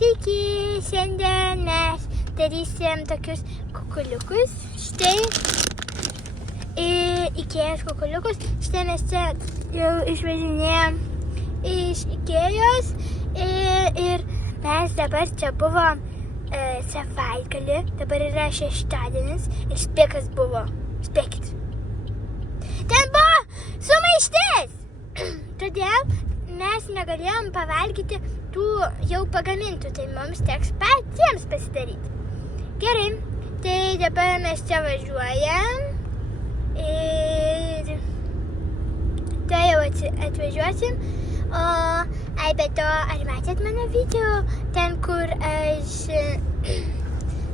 Sveiki, šiandien mes darysim tokius kukuliukus. Štai Ikėjos kukuliukus. Štai mes čia jau išvežinėjom iš Ikėjos ir mes dabar čia buvom savaitgalį. Dabar yra šeštadienis ir spėkas buvo. Spėkit. Ten buvo sumaištis! Todėl mes negalėjom pavalgyti tų jau pagamintų, tai mums teks patiems pasidaryti. Gerai, tai dabar mes čia važiuojam ir tai jau atvažiuosim. Bet to, ar matėt mano video, ten kur aš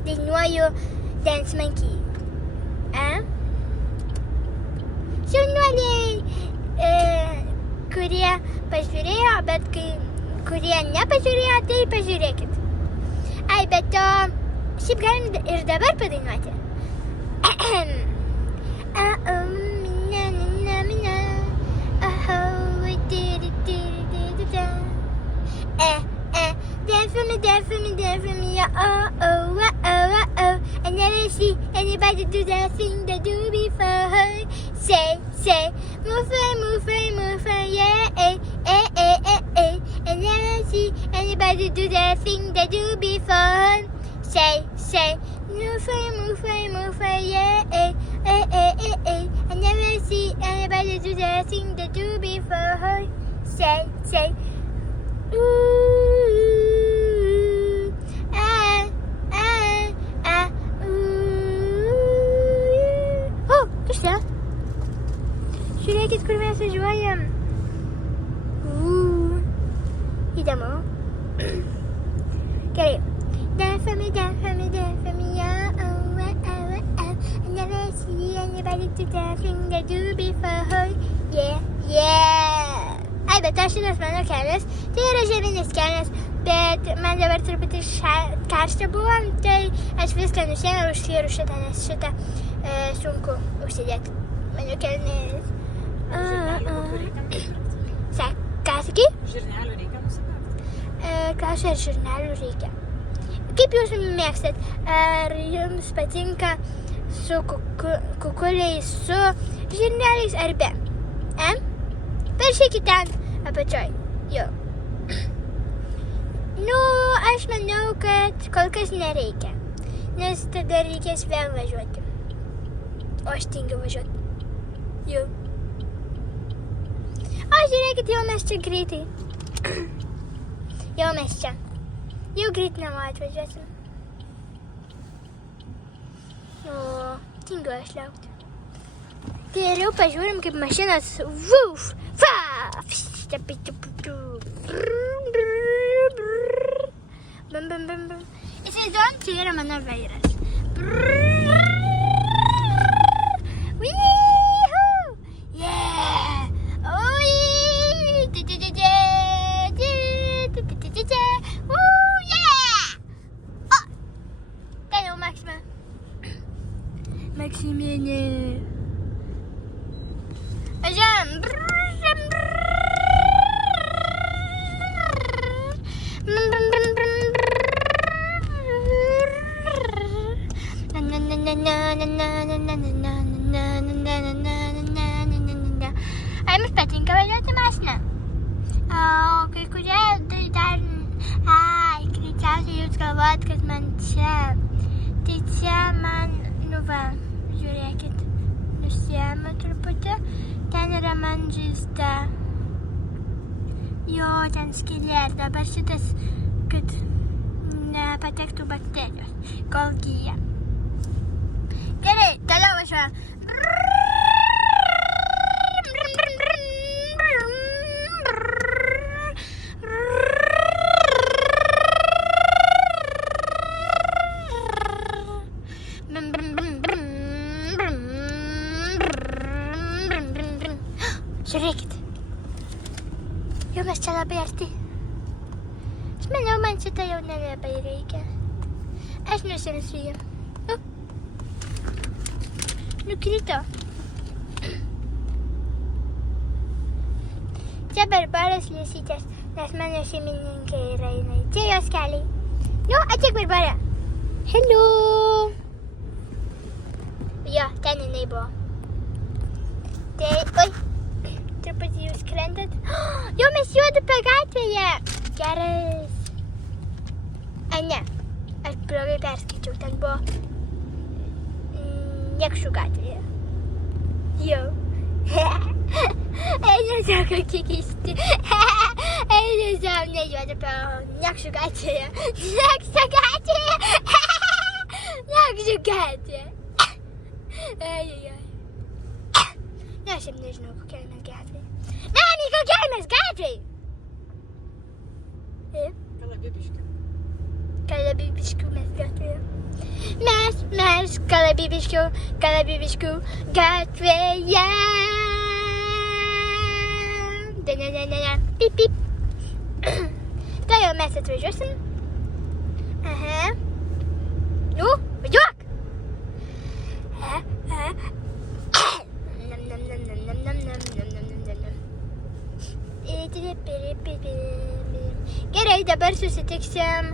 dainuoju Dance Monkey? Jaunuoliai, kurie pažiūrėjo, bet kurie nepažiūrėjo, tai pažiūrėkit. Bet to, šiaip galim ir dabar padainuoti. Dance for me, oh. I never see anybody do that thing they do before. Say, move, yeah, I never see anybody do that thing they do before. Say, move, yeah, I never see anybody do that thing they do before. Say, ooh. Žiūrėkit, kur mes važiuojam. Įdomu. Gerai. Dance for me, oh. I never see anybody do that thing they do before. Yeah. Bet šitas mano kelias, tai yra žeminis kelias, bet man dabar truputį karšta buvo, tai aš viską nusiėmiau užskyriu šitą, nes šitą sunku užsidėti. Mano kelnės. Ką sakai? Žirnelių reikia nusipirkti. Klausiu, ar žirnelių reikia. Kaip jūs mėgstat? Ar jums patinka su kukuliais, su žirneliais ar be? Parašykit ten apačioj. Jo. Aš manau, kad kol kas nereikia. Nes tada reikės vėl važiuoti. O aš tingiu važiuoti. Jau. Žiūrėkit, jau mes čia greitai. Jau mes čia. Jau greit namo atvažiuosim. Tingiu aš laukti. Tai geriau pažiūrim, kaip mašinas vuf, vaf, Įsivaizduojam, čia yra mano vairas. Maksimienė. Važiuojam. Ar jums patinka važiuoti mašiną? Kai kurie dar... greičiausiai jūs galvojat, kad man čia. Tai čia man, žiūrėkit, nusiėmė truputį. Ten yra man žaizda. Jo, ten skylė. Dabar šitas, kad nepatektų bakterijos, kol gyja. Gerai, toliau važiuojam. Žiūrėkit. Jau mes čia labai arti. Aš manau, man šitą jau nelabai reikia. Aš nusimsiu jį. Nukrito. Čia Barbaros Liesytės, nes mano šeimininkai yra jinai. Čia jos keliai. Nu, ateik Barbara. Hello. Jo, ten jinai buvo. Tai, oi, truputį jūs krentat. Jau mes juodupio gatvėje. Geras. A, ne. Aš blogai perskaičiau, ten buvo Niekšų gatvėje. Jau. Nežinau, kokie keisti. Nežinau, ne juodupio, Niekšų gatvėje. Niekšų gatvėje. Niekšų gatvėje. Ne, aš jau nežinau, kokia mes gatvėje. Ne, kokia mes gatvėje. Kalabibiškių. Kalabibiškių mes gatvėje. Mes Kalabibiškių gatvėje. Ne. Pip, pip. Tai jau mes atvažiuosim. Aha. Nu, važiuok. Gerai, dabar susitiksim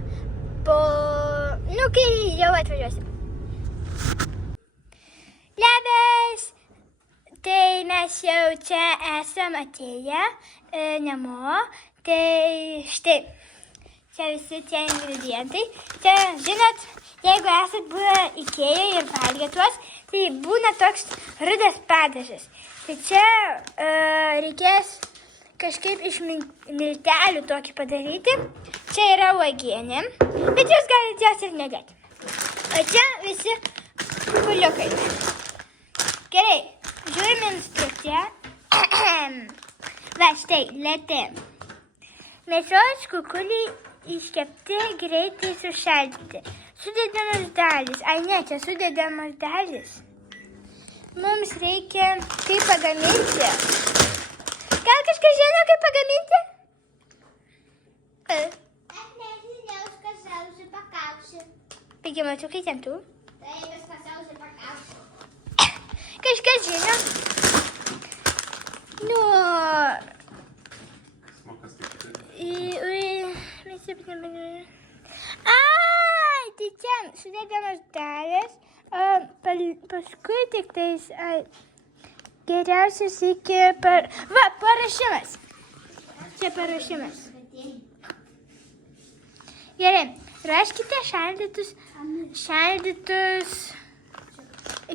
po... Nu, kai jau atvažiuosim. Labas! Tai mes jau čia esam atėję namo. Tai štai, čia visi tie ingredientai. Čia, žinot, jeigu esat buvę Ikėjoje ir valgę tuos, tai būna toks rudas padažas. Tai čia reikės kažkaip iš miltelių tokį padaryti. Čia yra uogienė, bet jūs galite jos ir nedėti. O čia visi kukuliukai. Gerai, žiūrime instrukciją. Va, štai, lėti. Mėsos kukuliai iškepti, greitai sušaldyti. Sudedamos dalys. Ai ne, čia sudedamos dalys. Mums reikia kaip pagaminti. Gal kažkas žino, kaip pagaminti? Aš nežinau, kas sausi pakausi. Taigi, mačiau, kai ten tu. Tai viską sausi pakausi. Kažkas žino. Nu. Ai, tai čia sudedamos dalės. Paskui tik tais geriausias iki Va, paruošimas. Čia paruošimas. Gerai, ruoškite šaldytus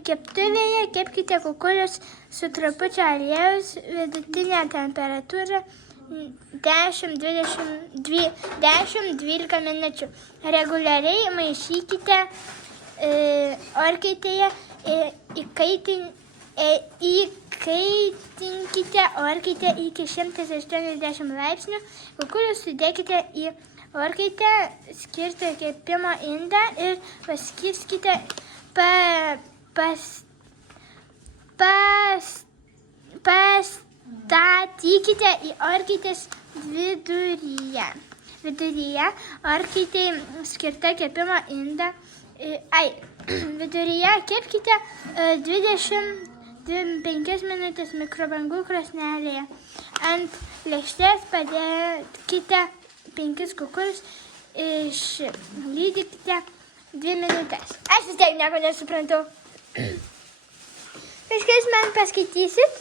keptuvėje, kepkite kukulius su trupučiu aliejaus, vidutinė temperatūra 10-12 minučių. Reguliariai maišykite orkaitėje, įkaitinkite orkaitę iki 180 laipsnių. Kukulius sudėkite į orkaitę skirtą kepimo indą ir paskirskite pastatykite į orkaitės viduryje. Orkaitei skirta kepimo indą. Viduryje kepkite 25 minutės mikrobangų krosnelėje. Ant lėkštės padėkite 5 kukulius, išlydykite 2 minutės. Aš vis tiek nieko nesuprantu. Kažkas man paskaitysit?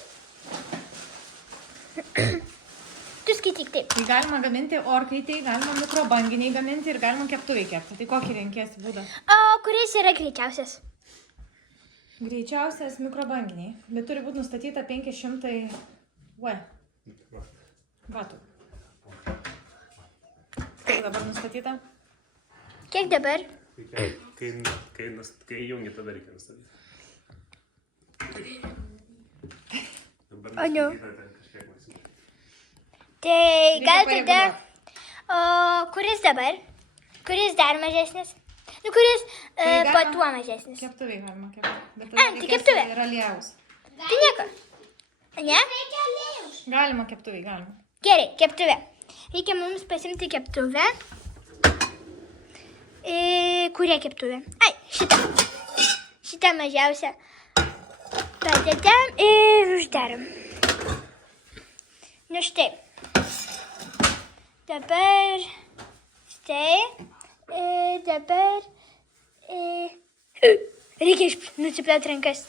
Tu skaityk taip. Tai galima gaminti orkaitėj, galima mikrobanginiai gaminti ir galima keptuvėj kepti. Tai kokį renkėsi būdą? O kuris yra greičiausias? Greičiausias mikrobanginiai, bet turi būti nustatyta 500 vatų. Kiek dabar nustatyta? Kiek dabar? Kai jungi, tada reikia nustatyti. Dabar O, ne. nustatyta kažkiek mažiau. Tai gal Reikia tada... O kuris dabar? Kuris dar mažesnis? Nu, kuris po tuo mažesnis? Keptuvėj galima kepti. Bet tai keptuvė. Ir aliejaus. Tai nieko. Ne? Reikia aliejus. Galima keptuvėj, galima. Gerai, keptuvė. Reikia mums pasimti keptuvę. Kuria keptuvė? Ai, šitą. Šitą mažiausią. Padedam ir uždarom. Nu štai. Dabar štai. Reikia nusiplėti rankas.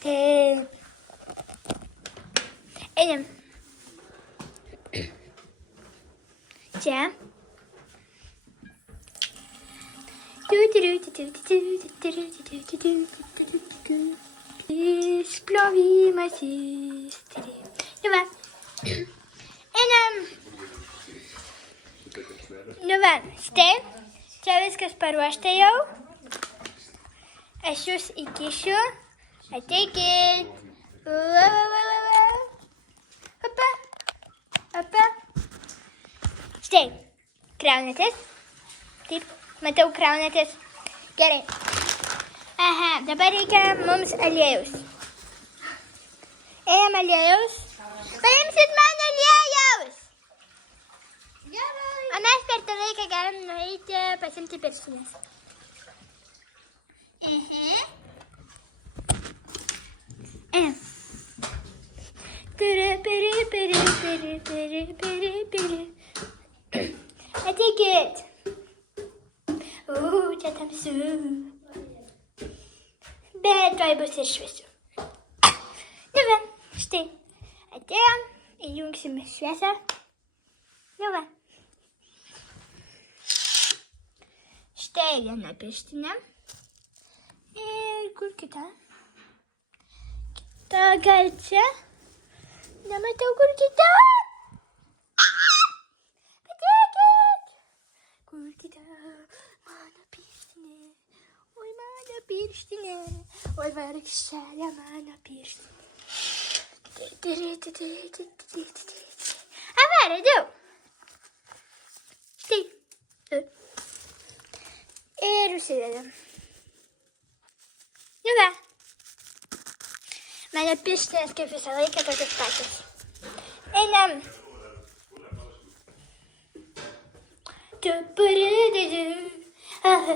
Tai... Einam. Čia. Išplovimasis. Nu va. Einam. Nu va, štai. Čia viskas paruošta jau. Aš jūs įkišiu. Ateikit. Opa. Opa. Štai. Kraunatės. Taip, matau, kraunatės. Gerai. Aha, dabar reikia mums aliejus. Ėjam aliejus. Paimsit man aliejus. Gerai. O mes per tą laiką galim nueiti pasimti pirštinės. Einam. Ateikit. Čia tamsu. Bet tuoj bus ir šviesiu. Nu va, štai. Atėjom, įjungsim šviesą. Nu va. Štai viena pirštinė. Ir kur kita? Kita gal čia? Nematau, kur kita. Patekit. Kur kita? Mano pirštinė. Oi, mano pirštinė. Oi, vargšelė mano pirštinė. A, va, radau. Štai. Ir užsidedam. Nu va. Mano pirštinės kaip visą laiką tokios pačios. Einam.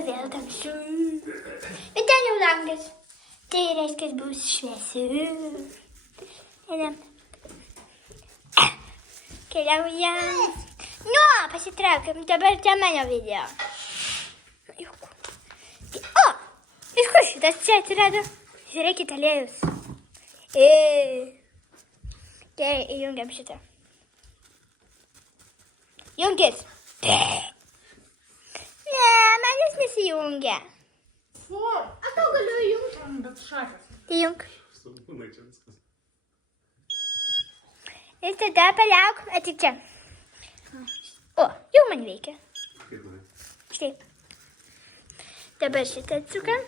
Vėl tamsu. Ir ten jau langas. Tai reiškia, bus šviesiu. Einam. Keliaujam. Nu, pasitraukiam. Dabar čia mano video. O, iš kur šitas čia atsirado? Žiūrėkit aliejus. Gerai, įjungiam šitą. Jungis. Ne, man jis nesijungia. Aš tau galiu įjungti. Bet šakas. Įjung. Būnai čia viskas. Ir tada paliauk, atik čia. O, jau man veikia. Kaip būnai? Štai. Dabar šitą atsukam.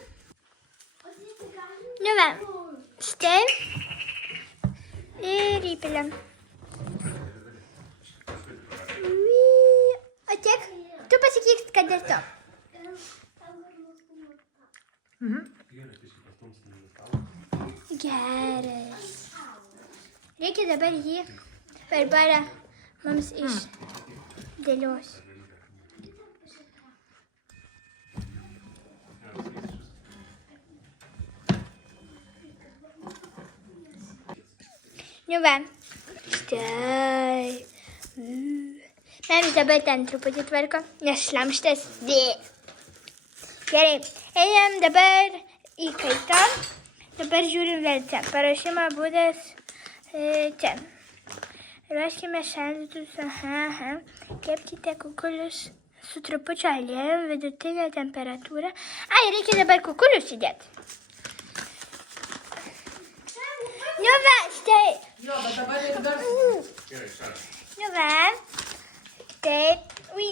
Nu va, štai. Ir įpiliam. O tiek, tu pasakyk, kad dėl to. Geras. Reikia dabar jį per barą mums išdėlios. Nu va, štai. Mes dabar ten truputį tvarko, nes šlamštas. Gerai, einam dabar į kaitą. Dabar žiūrim vėl čia. Parašymo būdas čia. Ruoškime šaldytus. Kepkite kukulius su trupučiu aliejum, vidutinė temperatūra. Ai, reikia dabar kukulius įdėti. Nu va, štai. Jo, bet dabar ir dar... Gerai, šalia. Nu va. Taip. Ui.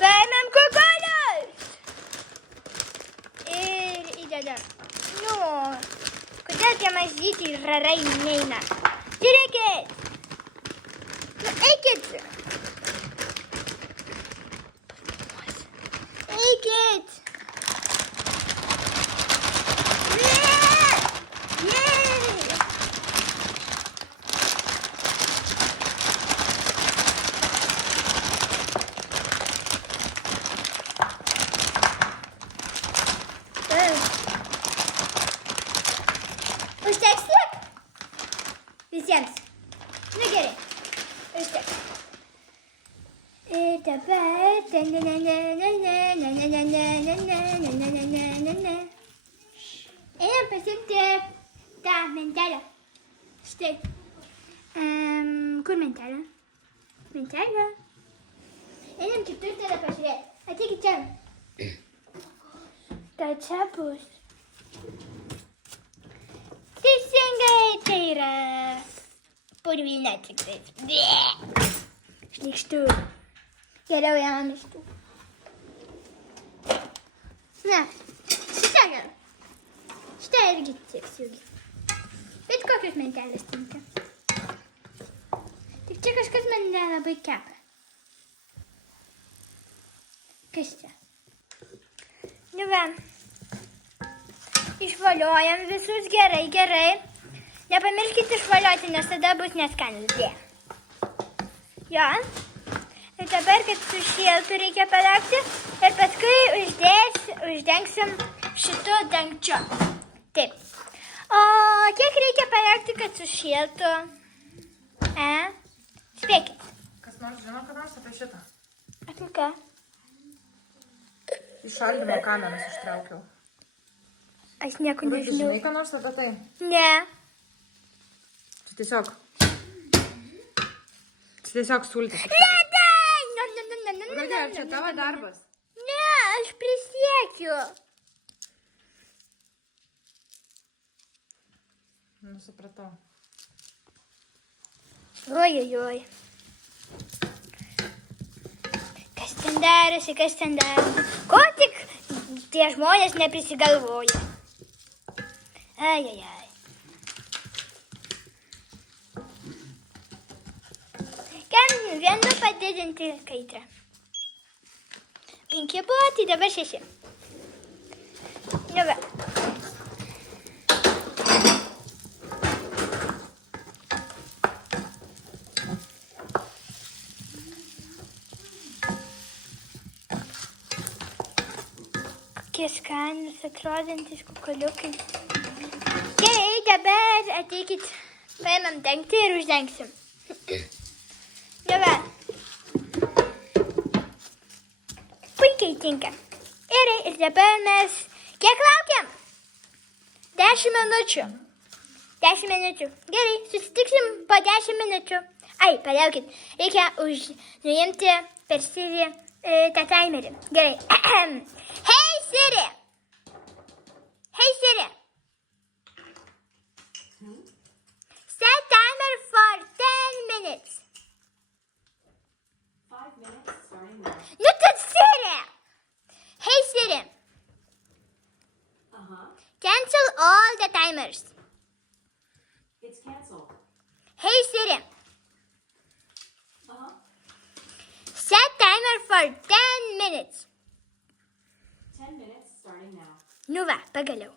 Paimam kukulius. Ir įdedam. Nu, kodėl tie mažyti rarai neina? Žiūrėkit. Nu, eikit. Eikit. Užteks tiek? Einam pasiimti tą mentelę. Štai. Kur mentelė? Mentelė. Einam kitur tada pažiūrėti. Ateikit čia. Tai čia bus. Teisingai, tai yra purvyne tik taip. Šlykštu. Geriau jam iš tų. Na, šitą gal. Šitą irgi tiks jūgi. Bet kokios mentelės tinka. Tik čia kažkas man nelabai kepa. Kas čia? Nu va. Išvaliojam visus gerai, gerai. Nepamirškit išvalioti, nes tada bus neskanus. Jo. Ir dabar, kad sušiltų, reikia palaukti. Ir paskui uždengsim šitu dangčiu. Taip. O kiek reikia palaukti, kad sušiltų? Spėkit. Kas nors žino, ką nors apie šitą? Apie ką? Iš šaldymo kameras ištraukiau. Aš nieko Tu nežinau. žinai, ką nors apie tai? Ne. Čia tiesiog sultis. Rudė, ar čia tavo darbas? Ne, aš prisiekiu. Nu, supratau. Ojojoj. Kas ten darosi, kas ten darosi? Ko tik tie žmonės neprisigalvoja. Ajajaj. Kam vienu padidinti kaitrą? 5 buvo, tai dabar 6. Nu va. Kokie skanūs atrodantis kukoliukai. Gerai, dabar ateikit, paimam dangtį ir uždengsim. Nu va. Puikiai tinka. Gerai, ir dabar mes kiek laukiam? 10 minučių. 10 minučių. Gerai, susitiksim po 10 minučių. Ai, palaukit, reikia nuimti per Siri tą timerį. Gerai. Hey Siri! Hey Siri! Set timer for 10 minutes. 5 minutes starting now. Nu tad Siri! Hey Siri! Cancel all the timers. It's canceled. Hey Siri! Set timer for 10 minutes. 10 minutes starting now. Nu va, pagaliau.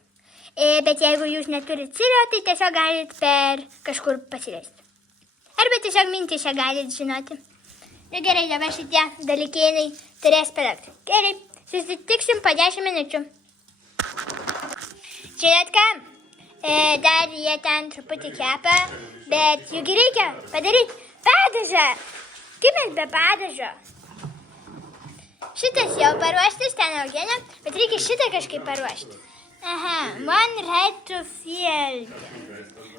Bet jeigu jūs neturit Sirio, tai tiesiog galit per kažkur pasileisti. Arba tiesiog mintyse galit žinoti. Nu gerai, dabar šitie dalykėnai turės palaukti. Gerai, susitiksim po 10 minučių. Žinot ką? Dar jie ten truputį kepa, bet juk reikia padaryti padažą. Kaip mes be padažo? Šitas jau paruoštas, ten augienė, bet reikia šitą kažkaip paruošti. Aha, 1 red to field.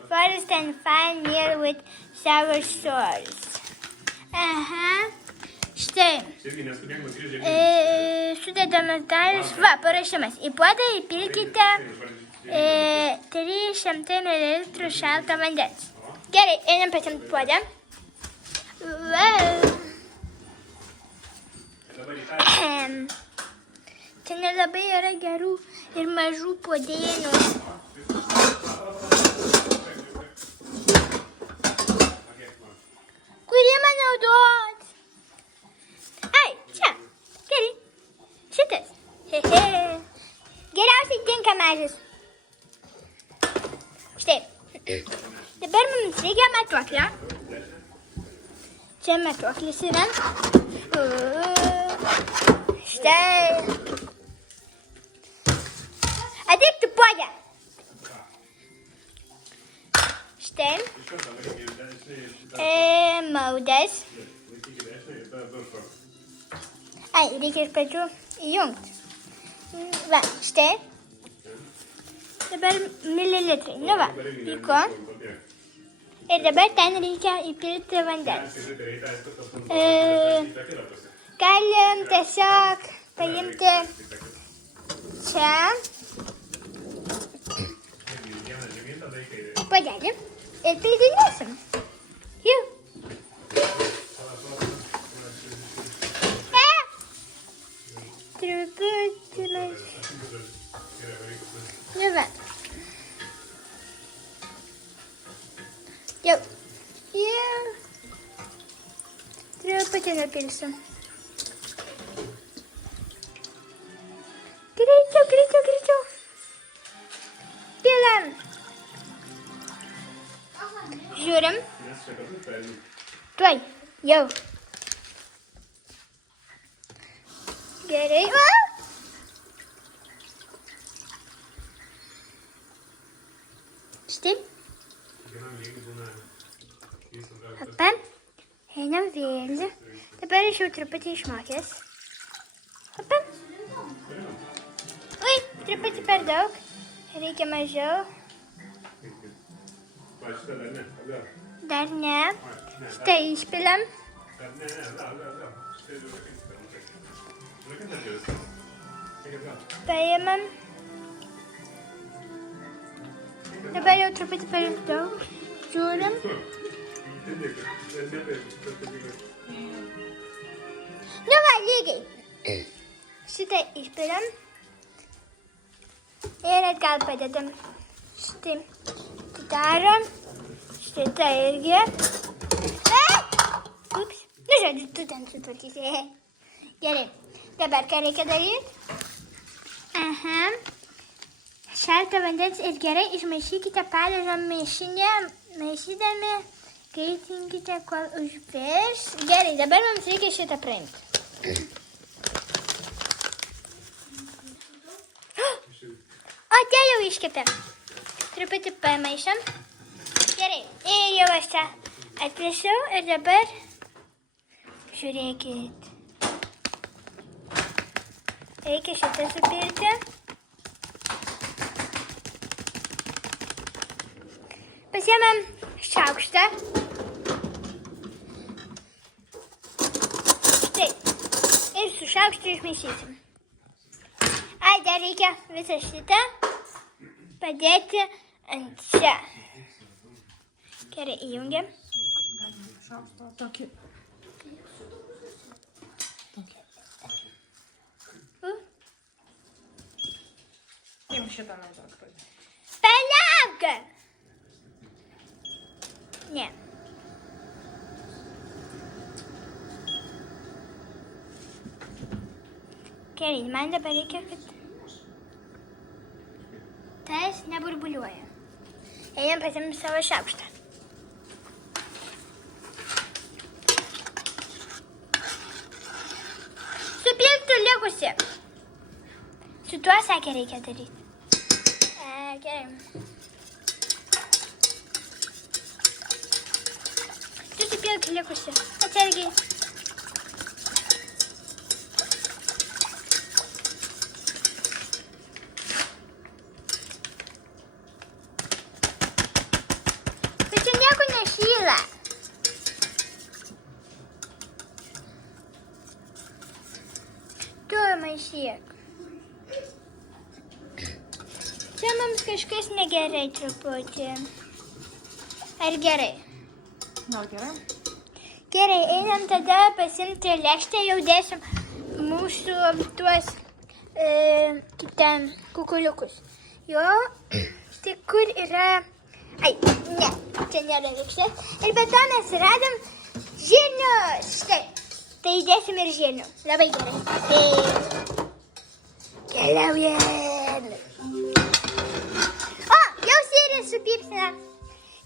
Forest and fine meal with sour sauce. Aha, štai. Sudedamas dalis, va, parašymas. Į puodą įpilkite 300 ml šalto vandens. Gerai, einam pasiimti puodą. Wow. Čia nelabai yra gerų ir mažų puodėlių. Kurį man naudot? Ai, čia. Gerai. Šitas. Geriausiai tinka mažas. Štai. Dabar mums reikia matuoklio. Čia matuoklis yra. Štai. Ateik tu puodę. Štai. Maudas. Ai, reikia iš pradžių įjungti. Va, štai. Dabar mililitrai. Nu va, įko. Ir dabar ten reikia įpilti vandens. Galim tiesiog paimti čia puodelį ir pildinėsim. Jau. Truputį mes. Nu va. Jau. Jau. Truputį nupilsiu. Greičiau, greičiau, greičiau. Pilam. Žiūrim. Tuoj, jau. Gerai. Štai. Apa. Einam vėl. Dabar aš jau truputį išmokęs. Apa. Ui, truputį per daug. Reikia mažiau. Dar ne. Štai išpilam. Paimam. Dabar jau truputį per daug. Žiūrim. Nu va, lygiai. Šitą išpilam. Ir atgal padedam. Štai. Darom. Šitą irgi. Ups. Nu, žodžiu, tu ten sutvarkysi. Gerai. Dabar ką reikia daryti? Aha. Šaltą vandens ir gerai išmaišykite padažą maišinę. Maišydami, kaitinkite, kol užvirs. Gerai, dabar mums reikia šitą praimti. O, tie jau iškepė. Truputį pamaišam. Gerai, ir jau aš čia atplėšiau ir dabar žiūrėkit. Reikia šitą supilti. Pasiemam šaukštą. Štai. Ir su šaukštu išmaišysim. Ai, dar reikia visą šitą padėti ant čia. Gerai, įjungiam. Šaukštą tokį. Im šitą naudok. Palauk! Ne. Gerai, man dabar reikia, kad tas neburbuliuoja. Einam pasiimti savo šaukštą. Supilti likusi. Su tuo, sakė, reikia daryti. Gerai. Susipilk likusi. Atsargiai. Tai čia nieko nešyla. Tu maišyk. Čia mums kažkas negerai truputį. Ar gerai? Gal gerai? Gerai, einam tada pasimti lėkštę, jau dėsim mūsų tuos ten kukuliukus. Jo, štai kur yra... Ai, ne, čia nėra lėkštės. Ir be to mes radom žirnius. Štai, tai dėsim ir žirnių. Labai gerai. Tai keliaujam. O, jau Siri supypsina.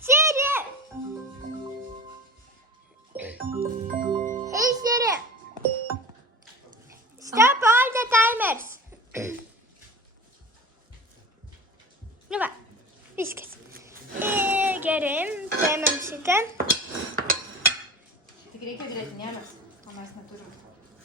Siri! Hey Siri! Stop all the timers! Nu va, viskas. Ir gerai, paimam šitą. Tik reikia grietinėlės, o mes neturim.